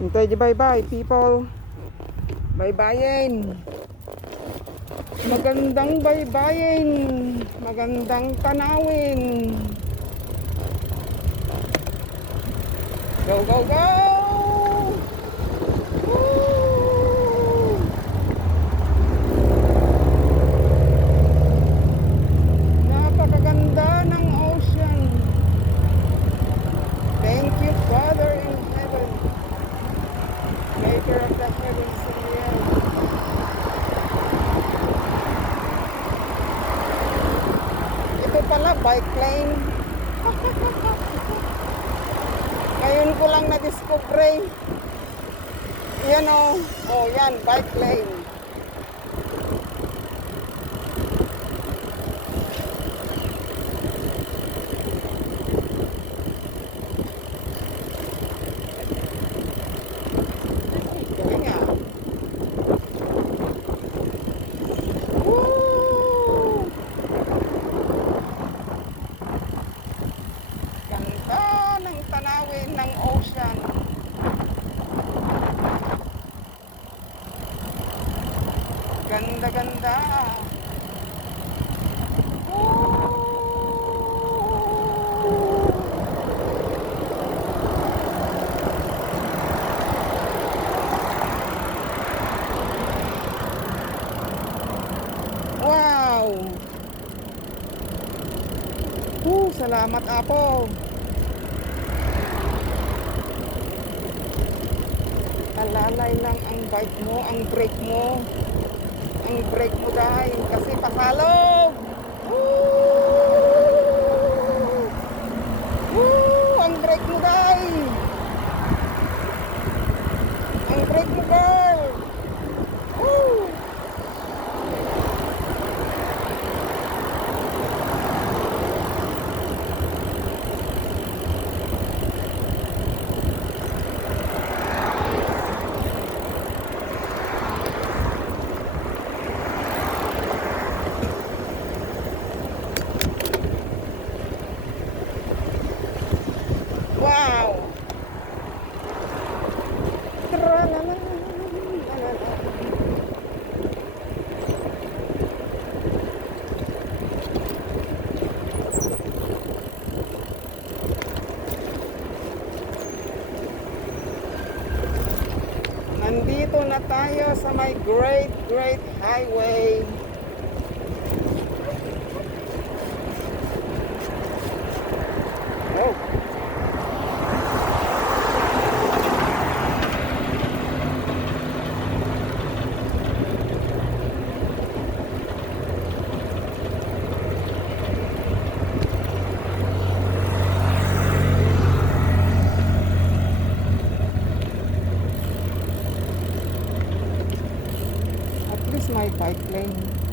Hintay di bye-bye people. Bye-byein. Magandang bye-byein. Magandang tanawin. Go, go, go! Woo! Napakaganda ng ocean. Thank you, Father in heaven, Maker of the heavens and the earth. Ito pala, bike lane. Ngayon ko lang na-discover. Yan o. Oh, yan, bike lane. Kaya nga. Woo! Ganda ng tanawin ng ocean. Ganda-ganda. Wow! Salamat Apo. Alalay lang ang bike mo, ang brake mo. Ang brake mo dahil kasi pasalog. Woo! Woo! Ang brake mo dahil. Ang brake mo girl. Woo! Wow! Nandito na tayo sa may great highway. Oh. At least may bike lane.